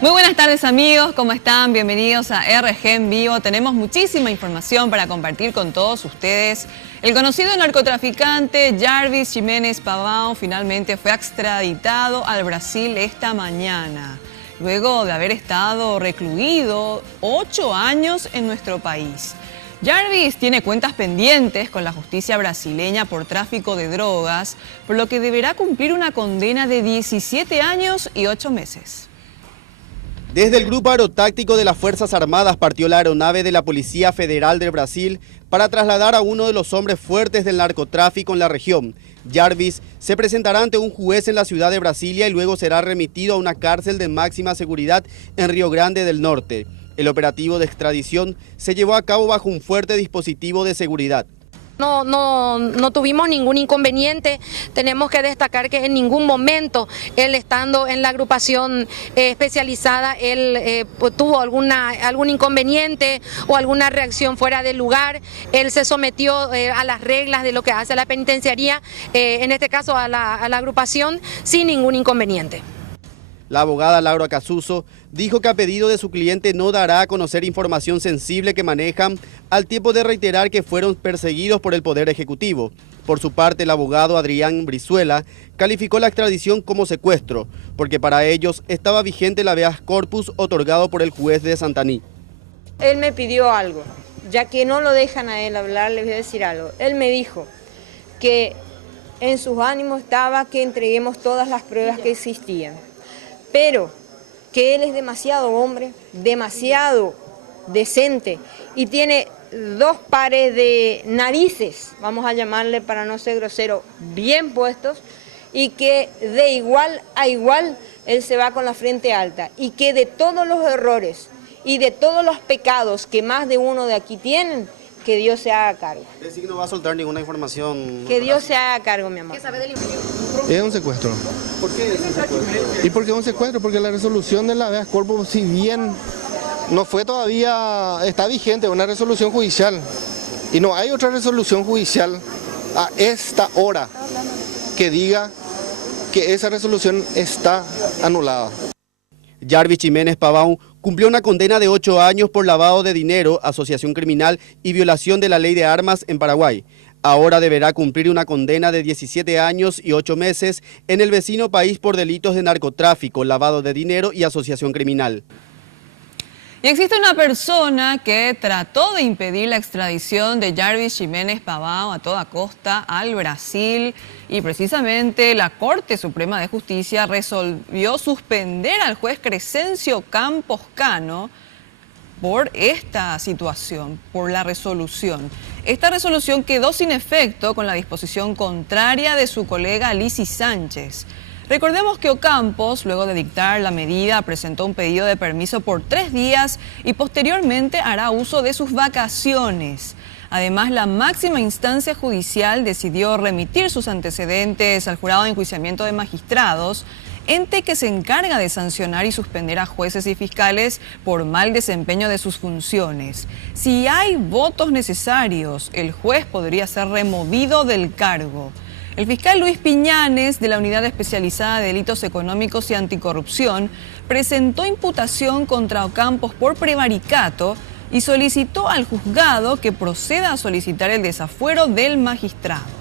Muy buenas tardes amigos, ¿cómo están? Bienvenidos a RG en Vivo. Tenemos muchísima información para compartir con todos ustedes. El conocido narcotraficante Jarvis Jiménez Pavão finalmente fue extraditado al Brasil esta mañana, luego de haber estado recluido 8 años en nuestro país. Jarvis tiene cuentas pendientes con la justicia brasileña por tráfico de drogas, por lo que deberá cumplir una condena de 17 años y 8 meses. Desde el Grupo Aerotáctico de las Fuerzas Armadas partió la aeronave de la Policía Federal de Brasil para trasladar a uno de los hombres fuertes del narcotráfico en la región. Jarvis se presentará ante un juez en la ciudad de Brasilia y luego será remitido a una cárcel de máxima seguridad en Río Grande del Norte. El operativo de extradición se llevó a cabo bajo un fuerte dispositivo de seguridad. No tuvimos ningún inconveniente. Tenemos que destacar que en ningún momento él, estando en la agrupación especializada, él tuvo algún inconveniente o alguna reacción fuera de lugar. Él se sometió a las reglas de lo que hace la penitenciaría, en este caso a la agrupación, sin ningún inconveniente. La abogada Laura Casuso dijo que a pedido de su cliente no dará a conocer información sensible que manejan, al tiempo de reiterar que fueron perseguidos por el Poder Ejecutivo. Por su parte, el abogado Adrián Brizuela calificó la extradición como secuestro, porque para ellos estaba vigente el habeas corpus otorgado por el juez de Santaní. Él me pidió algo, ya que no lo dejan a él hablar, les voy a decir algo. Él me dijo que en sus ánimos estaba que entreguemos todas las pruebas que existían, pero que él es demasiado hombre, demasiado decente y tiene 2 pares de narices, vamos a llamarle para no ser grosero, bien puestos, y que de igual a igual él se va con la frente alta y que de todos los errores y de todos los pecados que más de uno de aquí tienen, que Dios se haga cargo. Es decir, que no va a soltar ninguna información. Que Dios se haga cargo, mi amor. ¿Qué sabe del imperio? Es un secuestro. ¿Por qué es un secuestro? ¿Y por qué es un secuestro? Porque la resolución del habeas corpus, si bien no fue todavía, está vigente, una resolución judicial. Y no hay otra resolución judicial a esta hora que diga que esa resolución está anulada. Jarvis Jiménez Pavão cumplió una condena de 8 años por lavado de dinero, asociación criminal y violación de la ley de armas en Paraguay. Ahora deberá cumplir una condena de 17 años y 8 meses en el vecino país por delitos de narcotráfico, lavado de dinero y asociación criminal. Y existe una persona que trató de impedir la extradición de Jarvis Jiménez Pavão a toda costa al Brasil, y precisamente la Corte Suprema de Justicia resolvió suspender al juez Crescencio Campos Cano por esta situación, por la resolución. Esta resolución quedó sin efecto con la disposición contraria de su colega Lisi Sánchez. Recordemos que Ocampos, luego de dictar la medida, presentó un pedido de permiso por 3 días y posteriormente hará uso de sus vacaciones. Además, la máxima instancia judicial decidió remitir sus antecedentes al Jurado de Enjuiciamiento de Magistrados, ente que se encarga de sancionar y suspender a jueces y fiscales por mal desempeño de sus funciones. Si hay votos necesarios, el juez podría ser removido del cargo. El fiscal Luis Piñanes, de la Unidad Especializada de Delitos Económicos y Anticorrupción, presentó imputación contra Ocampos por prevaricato y solicitó al juzgado que proceda a solicitar el desafuero del magistrado.